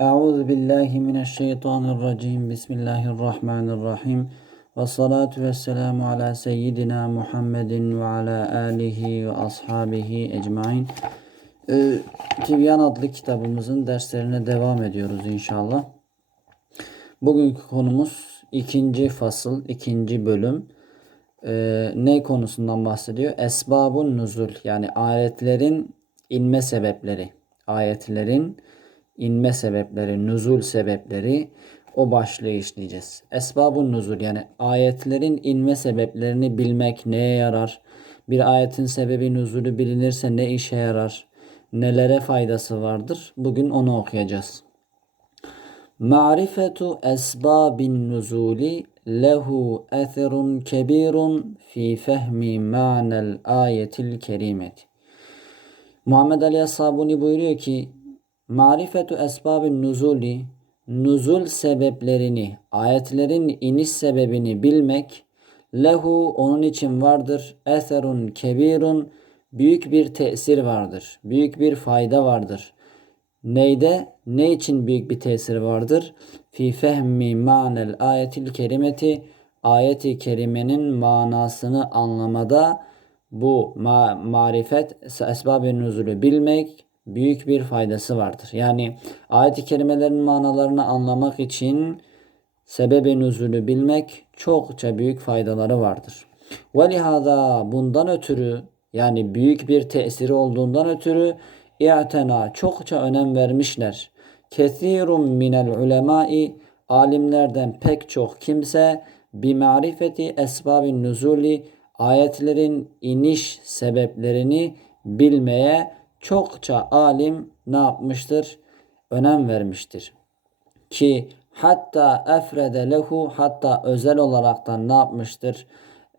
Euzu billahi mineşşeytanirracim. Bismillahirrahmanirrahim. Ve salatu ve selamu ala seyyidina Muhammedin ve ala alihi ve ashabihi ecmain. Ee, Tibyan adlı kitabımızın derslerine devam ediyoruz inşallah. Bugünkü konumuz ikinci fasıl, ikinci bölüm. Ee, ne konusundan bahsediyor? Esbabun nuzul yani ayetlerin inme sebepleri. Ayetlerin inme sebepleri, nuzul sebepleri o başlığı işleyeceğiz. Esbabun nuzul yani ayetlerin inme sebeplerini bilmek neye yarar? Bir ayetin sebebi nuzulü bilinirse ne işe yarar? Nelere faydası vardır? Bugün onu okuyacağız. Ma'rifetu esbabin nuzuli lehu etherun kebirun fi fehmi ma'nel ayetil kerimeti. Muhammed Ali Sabuni buyuruyor ki Marifetu esbabin nuzuli nuzul sebeplerini, ayetlerin iniş sebebini bilmek lehu onun için vardır. Eserun kebirun büyük bir tesir vardır. Büyük bir fayda vardır. Neyde? Ne için büyük bir tesir vardır? Fi fehmi manel ayetil kerimeti ayeti kerimenin manasını anlamada bu ma marifet esbab-ı nuzulü bilmek büyük bir faydası vardır. Yani ayet-i kerimelerin manalarını anlamak için sebebi nüzulü bilmek çokça büyük faydaları vardır. Ve lihada bundan ötürü yani büyük bir tesiri olduğundan ötürü i'tena çokça önem vermişler. Kesirun minel ulemai alimlerden pek çok kimse bi marifeti esbabin nuzuli ayetlerin iniş sebeplerini bilmeye çokça alim ne yapmıştır? Önem vermiştir. Ki hatta efrede lehu hatta özel olaraktan ne yapmıştır?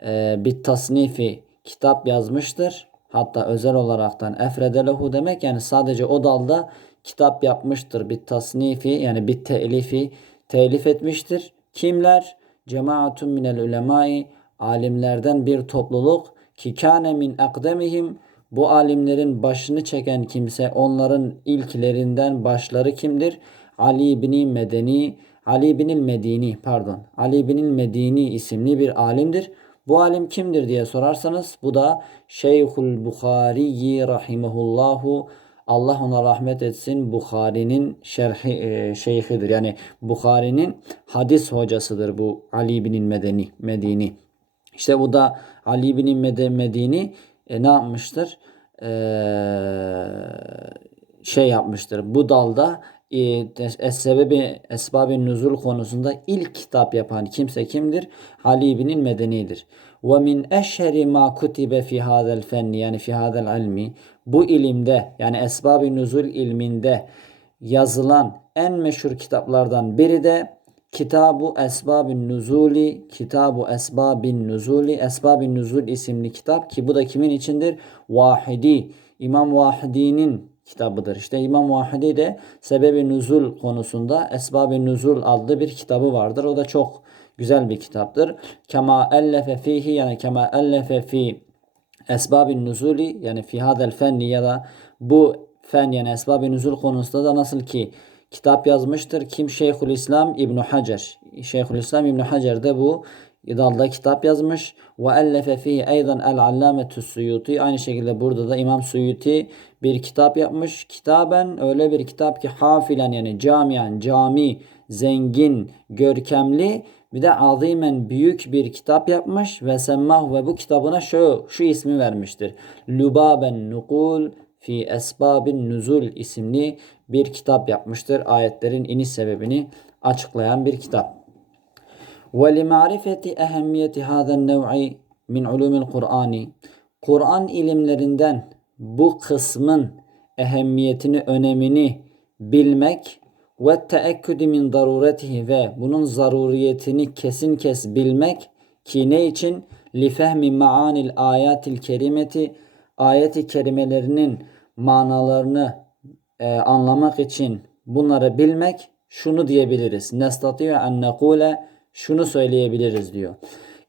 Ee, bir tasnifi kitap yazmıştır. Hatta özel olaraktan efrede lehu demek yani sadece o dalda kitap yapmıştır. Bir tasnifi yani bir telifi telif etmiştir. Kimler? Cemaatun minel ulemai alimlerden bir topluluk ki kâne min akdemihim bu alimlerin başını çeken kimse onların ilklerinden başları kimdir? Ali bin Medeni, Ali bin Medini pardon. Ali bin Medini isimli bir alimdir. Bu alim kimdir diye sorarsanız bu da Şeyhul Bukhari rahimehullahu Allah ona rahmet etsin. Bukhari'nin şerhi e, şeyhidir. Yani Bukhari'nin hadis hocasıdır bu Ali bin Medeni Medini. İşte bu da Ali bin Medeni e, ne yapmıştır? E, şey yapmıştır. Bu dalda e, sebebi esbabin nuzul konusunda ilk kitap yapan kimse kimdir? Ali bin Medeni'dir. Ve min eşheri ma kutibe fi hadel fenni yani fi hadel ilmi bu ilimde yani esbab-ı nuzul ilminde yazılan en meşhur kitaplardan biri de Kitabu Esbabin Nuzuli, Kitabu Esbabin Nuzuli, Esbabin Nuzul isimli kitap ki bu da kimin içindir? Vahidi, İmam Vahidi'nin kitabıdır. İşte İmam Vahidi de sebebi nuzul konusunda Esbab-ı Nuzul adlı bir kitabı vardır. O da çok güzel bir kitaptır. Kema ellefe fihi yani kema ellefe fi esbab-ı nuzuli yani fi hadel fenni ya da bu fen yani esbab-ı nuzul konusunda da nasıl ki kitap yazmıştır. Kim Şeyhül İslam İbn Hacer. Şeyhül İslam İbn Hacer de bu dalda kitap yazmış. Ve ellefe fihi eydan el allametü suyuti. Aynı şekilde burada da İmam Suyuti bir kitap yapmış. Kitaben öyle bir kitap ki hafilen yani camian, cami, zengin, görkemli bir de azimen büyük bir kitap yapmış ve semmah ve bu kitabına şu, şu ismi vermiştir. Lubaben nukul fi esbabin nuzul isimli bir kitap yapmıştır. Ayetlerin iniş sebebini açıklayan bir kitap. Ve li ma'rifeti ehemmiyeti hazen nev'i min ulumil Kur'ani. Kur'an ilimlerinden bu kısmın ehemmiyetini, önemini bilmek ve teekküdü min daruretihi ve bunun zaruriyetini kesin kes bilmek ki ne için? Li fehmi maanil ayatil kerimeti ayeti kerimelerinin manalarını e, anlamak için bunları bilmek şunu diyebiliriz. Nestati'u en nekule şunu söyleyebiliriz diyor.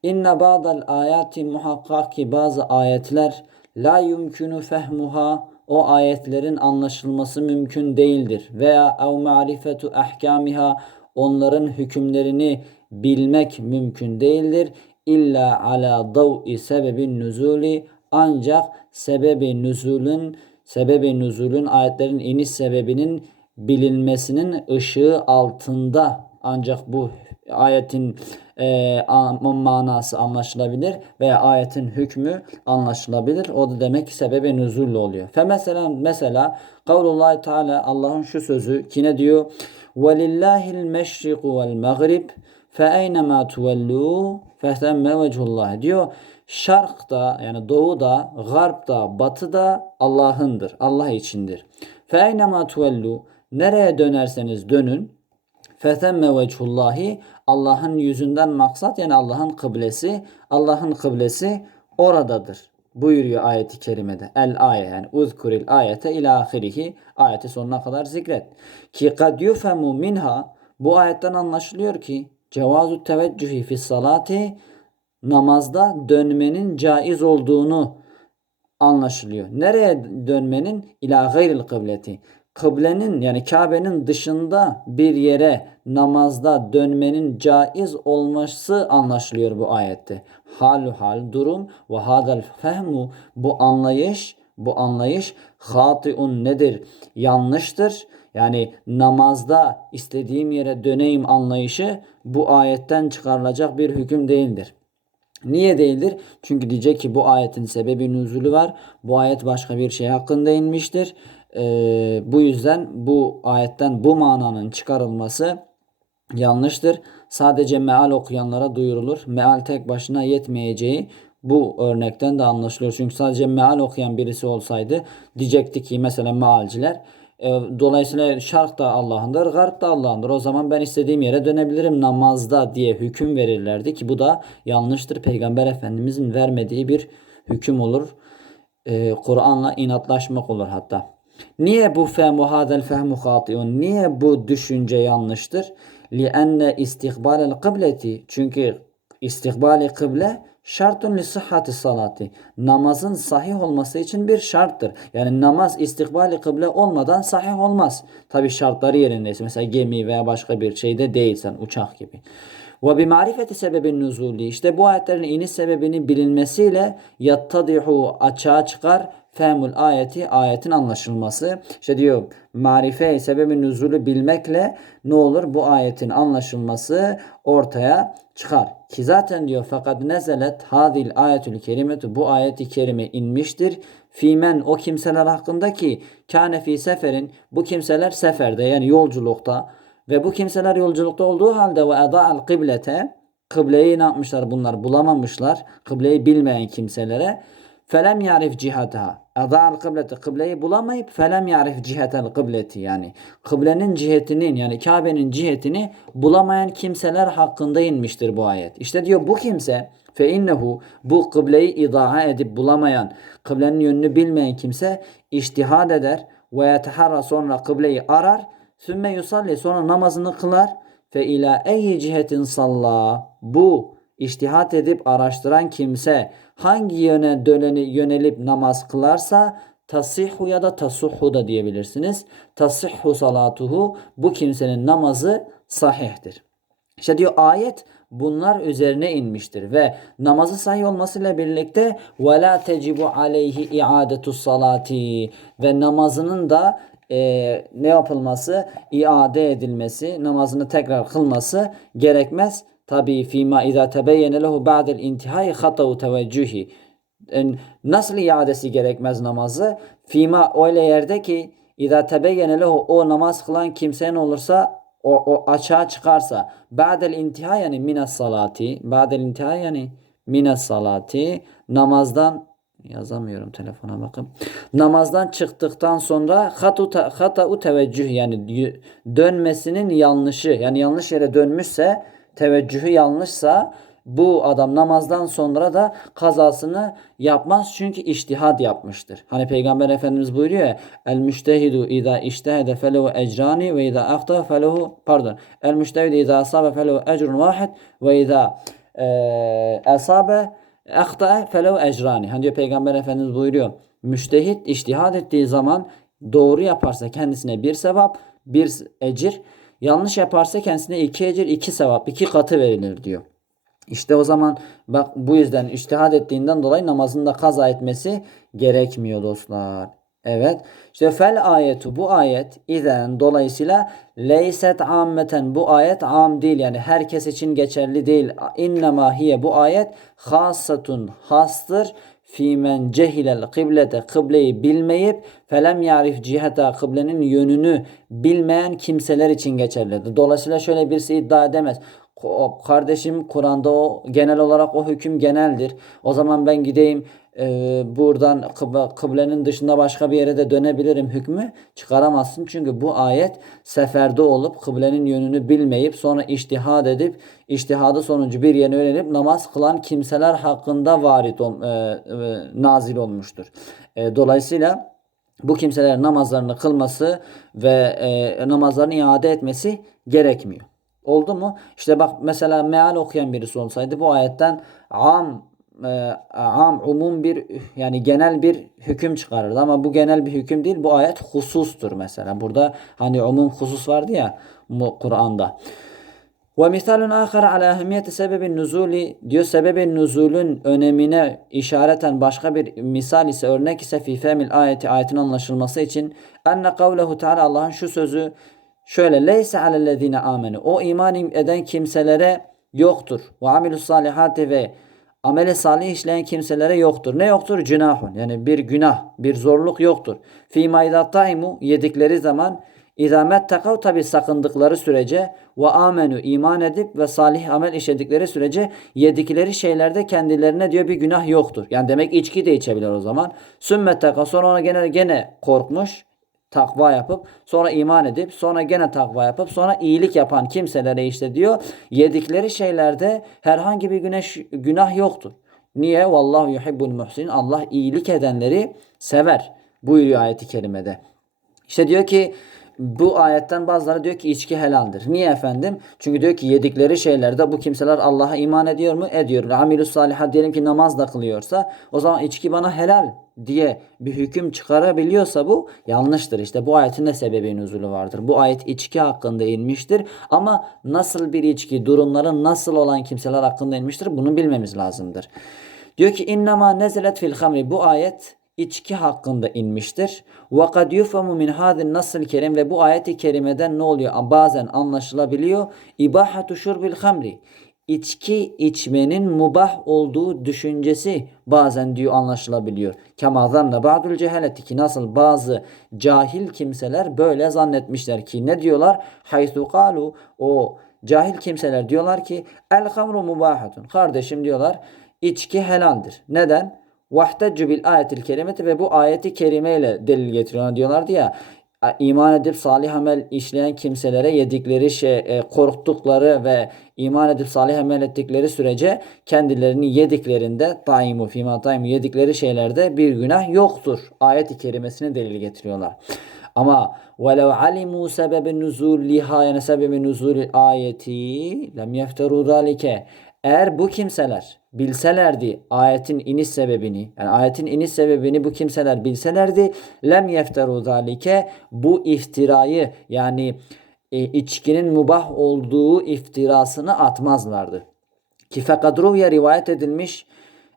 İnne ba'dal ayati muhakkak ki bazı ayetler la yumkinu fehmuha o ayetlerin anlaşılması mümkün değildir. Veya ev ma'rifetu ahkamiha onların hükümlerini bilmek mümkün değildir. İlla ala dav'i sebebin nüzuli ancak sebebi nüzulün sebebi nüzulün ayetlerin iniş sebebinin bilinmesinin ışığı altında ancak bu ayetin e, an- manası anlaşılabilir veya ayetin hükmü anlaşılabilir. O da demek ki sebebi nüzulle oluyor. Fe mesela mesela kavlullahi teala Allah'ın şu sözü ki ne diyor? Meşriku vel mağrib fe eynema tuvellu fethemme vechullah diyor. Şarkta yani doğuda, garpta, batıda Allah'ındır. Allah içindir. Fe eynema tuvellu nereye dönerseniz dönün Fethemme vechullahi Allah'ın yüzünden maksat yani Allah'ın kıblesi. Allah'ın kıblesi oradadır. Buyuruyor ayeti kerimede. El aye yani uzkuril ayete ila ahirihi ayeti sonuna kadar zikret. Ki kad yufemu minha bu ayetten anlaşılıyor ki cevazu teveccühi fi salati namazda dönmenin caiz olduğunu anlaşılıyor. Nereye dönmenin? İlâ gayril kıbleti. Kıblenin yani Kabe'nin dışında bir yere namazda dönmenin caiz olması anlaşılıyor bu ayette. Halu hal durum ve hadal fehmu bu anlayış bu anlayış hatiun nedir? Yanlıştır. Yani namazda istediğim yere döneyim anlayışı bu ayetten çıkarılacak bir hüküm değildir. Niye değildir? Çünkü diyecek ki bu ayetin sebebi nüzulü var. Bu ayet başka bir şey hakkında inmiştir. Ee, bu yüzden bu ayetten bu mananın çıkarılması yanlıştır. Sadece meal okuyanlara duyurulur. Meal tek başına yetmeyeceği bu örnekten de anlaşılıyor. Çünkü sadece meal okuyan birisi olsaydı diyecekti ki mesela mealciler dolayısıyla şark da Allah'ındır, garp da Allah'ındır. O zaman ben istediğim yere dönebilirim namazda diye hüküm verirlerdi ki bu da yanlıştır. Peygamber Efendimizin vermediği bir hüküm olur. Kur'an'la inatlaşmak olur hatta. Niye bu fehmu hadel fehmu hatiun? Niye bu düşünce yanlıştır? Lienne istikbalel kıbleti. Çünkü istikbali kıble şartun li sıhhati salati. Namazın sahih olması için bir şarttır. Yani namaz istikbali kıble olmadan sahih olmaz. Tabi şartları yerindeyse. Mesela gemi veya başka bir şeyde değilsen uçak gibi. Ve bi marifeti sebebin nuzuli. İşte bu ayetlerin iniş sebebinin bilinmesiyle yattadihu açığa çıkar fehmul ayeti ayetin anlaşılması. İşte diyor marife sebebi nüzulü bilmekle ne olur bu ayetin anlaşılması ortaya çıkar. Ki zaten diyor fakat nezelet hadil ayetül kerimetu bu ayeti kerime inmiştir. Fimen o kimseler hakkında ki kâne fi seferin bu kimseler seferde yani yolculukta ve bu kimseler yolculukta olduğu halde ve eda'al kıblete kıbleyi ne yapmışlar bunlar bulamamışlar. Kıbleyi bilmeyen kimselere felem yarif cihataha. Eda'al kıblete kıbleyi bulamayıp felem yarif cihetel kıbleti yani kıblenin cihetinin yani Kabe'nin cihetini bulamayan kimseler hakkında inmiştir bu ayet. İşte diyor bu kimse fe innehu bu kıbleyi idaha edip bulamayan kıblenin yönünü bilmeyen kimse iştihad eder ve yeteharra sonra kıbleyi arar Sümme yusalli sonra namazını kılar. Fe ila eyyi cihetin salla. Bu iştihat edip araştıran kimse hangi yöne döneni yönelip namaz kılarsa tasihhu ya da tasuhhu da diyebilirsiniz. Tasihhu salatuhu bu kimsenin namazı sahihtir. İşte diyor ayet bunlar üzerine inmiştir ve namazı sahih olmasıyla birlikte ve la tecibu aleyhi iadetu salati ve namazının da e, ne yapılması? iade edilmesi, namazını tekrar kılması gerekmez. Tabi fîmâ izâ tebeyyene lehu ba'del intihai hata'u teveccühi. Nasıl iadesi gerekmez namazı? Fîmâ öyle yerde ki izâ tebeyyene lehu o namaz kılan kimsenin olursa o, o açığa çıkarsa ba'del intiha yani mines salati ba'del intiha yani mines salati namazdan yazamıyorum telefona bakın. Namazdan çıktıktan sonra hatu hata'u teveccüh yani dönmesinin yanlışı yani yanlış yere dönmüşse teveccühü yanlışsa bu adam namazdan sonra da kazasını yapmaz çünkü iştihad yapmıştır. Hani Peygamber Efendimiz buyuruyor ya el müştehidu iza iştehede felehu ecrani ve iza afta felehu pardon el müştehidu iza asabe felehu ecrun vahid ve iza e, asabe Akta felev ecrani. Hani diyor Peygamber Efendimiz buyuruyor. müştehit iştihad ettiği zaman doğru yaparsa kendisine bir sevap, bir ecir. Yanlış yaparsa kendisine iki ecir, iki sevap, iki katı verilir diyor. İşte o zaman bak bu yüzden iştihad ettiğinden dolayı namazında kaza etmesi gerekmiyor dostlar. Evet. İşte fel ayetu bu ayet izen dolayısıyla leyset ammeten bu ayet am değil yani herkes için geçerli değil. İnnemâ hiye bu ayet hassatun hastır fimen cehilel kıblete kıbleyi bilmeyip felem yarif ciheta kıblenin yönünü bilmeyen kimseler için geçerlidir. Dolayısıyla şöyle birisi iddia edemez. Kardeşim Kur'an'da o genel olarak o hüküm geneldir. O zaman ben gideyim e, buradan kıb- kıblenin dışında başka bir yere de dönebilirim hükmü çıkaramazsın. Çünkü bu ayet seferde olup kıblenin yönünü bilmeyip sonra iştihad edip iştihadı sonucu bir yeni öğrenip namaz kılan kimseler hakkında varit ol, e, e, nazil olmuştur. E, dolayısıyla bu kimselerin namazlarını kılması ve e, namazlarını iade etmesi gerekmiyor. Oldu mu? İşte bak mesela meal okuyan birisi olsaydı bu ayetten am e, am umum bir yani genel bir hüküm çıkarırdı ama bu genel bir hüküm değil bu ayet husustur mesela. Burada hani umum husus vardı ya Kur'an'da. Ve misalun ahar ala ehemmiyeti sebebin nuzuli diyor sebebin nuzulün önemine işareten başka bir misal ise örnek ise fi femil ayeti ayetin anlaşılması için enne kavlehu teala Allah'ın şu sözü şöyle leyse alellezine amenu o iman eden kimselere yoktur. Ve amilus salihati ve ameli salih işleyen kimselere yoktur. Ne yoktur? Günahun. Yani bir günah, bir zorluk yoktur. Fi maidattaimu yedikleri zaman İzamet takav tabi sakındıkları sürece ve amenu iman edip ve salih amel işledikleri sürece yedikleri şeylerde kendilerine diyor bir günah yoktur. Yani demek içki de içebilir o zaman. Sümmet taka sonra ona gene gene korkmuş takva yapıp sonra iman edip sonra gene takva yapıp sonra iyilik yapan kimselere işte diyor yedikleri şeylerde herhangi bir güneş, günah yoktur. Niye? Vallahu yuhibbul muhsin. Allah iyilik edenleri sever. Buyuruyor ayeti kerimede. İşte diyor ki bu ayetten bazıları diyor ki içki helaldir. Niye efendim? Çünkü diyor ki yedikleri şeylerde bu kimseler Allah'a iman ediyor mu? Ediyor. Amilus salihat diyelim ki namaz da kılıyorsa o zaman içki bana helal diye bir hüküm çıkarabiliyorsa bu yanlıştır. İşte bu ayetin de sebebi nüzulü vardır. Bu ayet içki hakkında inmiştir. Ama nasıl bir içki, durumların nasıl olan kimseler hakkında inmiştir bunu bilmemiz lazımdır. Diyor ki innema nezelet fil hamri bu ayet içki hakkında inmiştir. Kad yufhamu min hadin nasıl kerim ve bu ayeti kerimeden ne oluyor? Bazen anlaşılabiliyor. İbahatu şurbil hamri. İçki içmenin mubah olduğu düşüncesi bazen diyor anlaşılabiliyor. Kema zanne ba'dul cehaleti ki nasıl bazı cahil kimseler böyle zannetmişler ki ne diyorlar? Haythu kalu o cahil kimseler diyorlar ki el hamru mubahatun. Kardeşim diyorlar içki helaldir. Neden? Vahteccu bil ayetil kerimeti ve bu ayeti kerime ile delil getiriyorlar diyorlardı ya iman edip salih amel işleyen kimselere yedikleri şey e, korktukları ve iman edip salih amel ettikleri sürece kendilerini yediklerinde daimu fima daimu yedikleri şeylerde bir günah yoktur. Ayet-i kerimesini delil getiriyorlar. Ama وَلَوْ عَلِمُوا سَبَبِ نُزُولِهَا yani sebebi nuzul ayeti lem yefteru zalike eğer bu kimseler bilselerdi ayetin iniş sebebini yani ayetin iniş sebebini bu kimseler bilselerdi lem yefteru zalike bu iftirayı yani e, içkinin mubah olduğu iftirasını atmazlardı. Ki fakat ruya rivayet edilmiş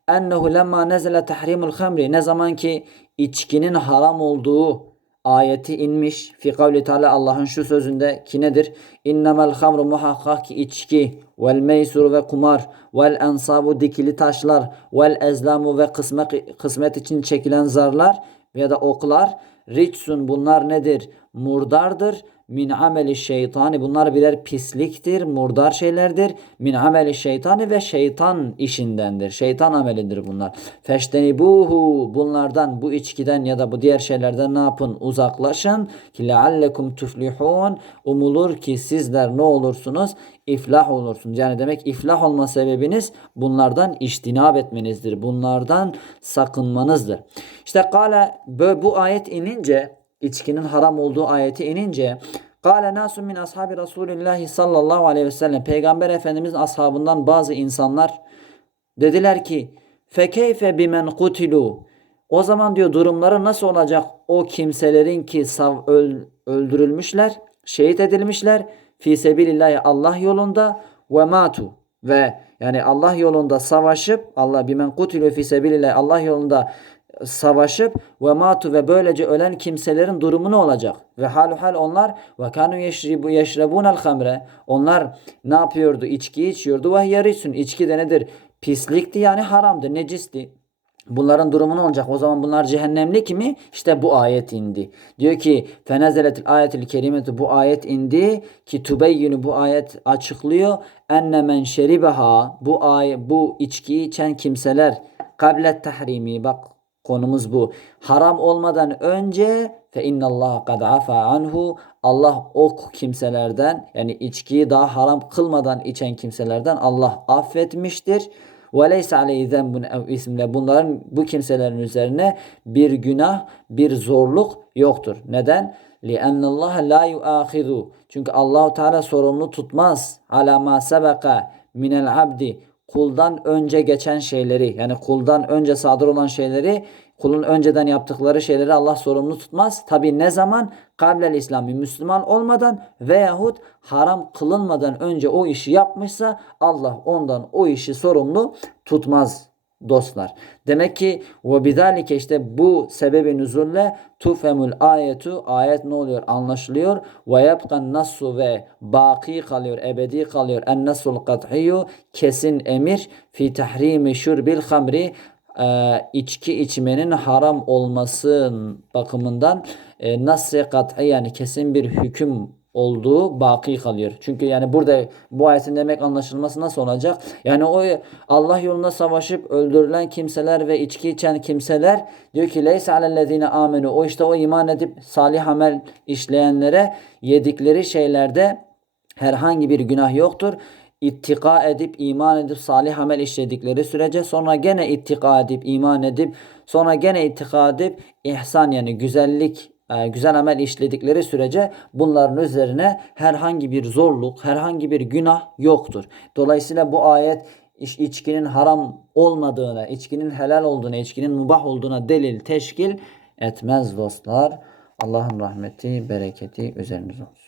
ennehu lemma nezele tahrimul hamri ne zaman ki içkinin haram olduğu ayeti inmiş. Fi kavli Teala Allah'ın şu sözünde ki nedir? İnnemel hamru muhakkak ki içki vel meysur ve kumar vel ensabu dikili taşlar vel ezlamu ve kısmet, kısmet için çekilen zarlar ya da oklar Ritsun bunlar nedir? Murdardır. Min ameli şeytani bunlar birer pisliktir, murdar şeylerdir. Min ameli şeytani ve şeytan işindendir. Şeytan amelidir bunlar. Feştenibuhu bunlardan bu içkiden ya da bu diğer şeylerden ne yapın? Uzaklaşın. Ki leallekum tuflihun. Umulur ki sizler ne olursunuz? iflah olursunuz. Yani demek iflah olma sebebiniz bunlardan iştinab etmenizdir. Bunlardan sakınmanızdır. İşte kale bu ayet inince içkinin haram olduğu ayeti inince Kale nasun min ashabi Resulillahi sallallahu aleyhi ve sellem. Peygamber Efendimizin ashabından bazı insanlar dediler ki fekeyfe bimen kutilu? O zaman diyor durumları nasıl olacak? O kimselerin ki sav öl- öldürülmüşler, şehit edilmişler. Fi sebilillahi Allah yolunda ve matu ve yani Allah yolunda savaşıp Allah bimen kutilu fi sebilillahi Allah yolunda savaşıp ve matu ve böylece ölen kimselerin durumu ne olacak? Ve halu hal onlar ve kanu yeşribu yeşrabunel hamre. Onlar ne yapıyordu? İçki içiyordu. Ve yarisun. İçki de nedir? Pislikti yani haramdı, necisti. Bunların durumu ne olacak? O zaman bunlar cehennemlik mi? İşte bu ayet indi. Diyor ki fenezeletil ayetil kerimetu bu ayet indi ki tubeyyinu bu ayet açıklıyor. Enne men şeribeha bu ay bu içkiyi içen kimseler kablet tahrimi bak konumuz bu. Haram olmadan önce fe innallaha kad afa anhu Allah o kimselerden yani içkiyi daha haram kılmadan içen kimselerden Allah affetmiştir. Ve leysa aleyhi zenbun ev ismle bunların bu kimselerin üzerine bir günah, bir zorluk yoktur. Neden? لِأَنَّ اللّٰهَ لَا يُؤَخِذُ Çünkü Allahu Teala sorumlu tutmaz. عَلَى مَا سَبَقَ مِنَ الْعَبْدِ Kuldan önce geçen şeyleri yani kuldan önce sadır olan şeyleri kulun önceden yaptıkları şeyleri Allah sorumlu tutmaz. Tabi ne zaman? Kablel İslami Müslüman olmadan veyahut haram kılınmadan önce o işi yapmışsa Allah ondan o işi sorumlu tutmaz dostlar. Demek ki ve bizalike işte bu sebebi nüzulle tufemul ayetu ayet ne oluyor? Anlaşılıyor. Ve yapkan nassu ve baki kalıyor ebedi kalıyor. En nasul kat'iyyu kesin emir. Fi tahrimi şurbil hamri e, içki içmenin haram olması bakımından e, nasr kat'i yani kesin bir hüküm olduğu baki kalıyor. Çünkü yani burada bu ayetin demek anlaşılması nasıl olacak? Yani o Allah yolunda savaşıp öldürülen kimseler ve içki içen kimseler diyor ki leysa alellezine amenu o işte o iman edip salih amel işleyenlere yedikleri şeylerde herhangi bir günah yoktur. İttika edip iman edip salih amel işledikleri sürece sonra gene ittika edip iman edip sonra gene ittika edip ihsan yani güzellik güzel amel işledikleri sürece bunların üzerine herhangi bir zorluk, herhangi bir günah yoktur. Dolayısıyla bu ayet iç- içkinin haram olmadığına, içkinin helal olduğuna, içkinin mubah olduğuna delil teşkil etmez dostlar. Allah'ın rahmeti, bereketi üzerinize olsun.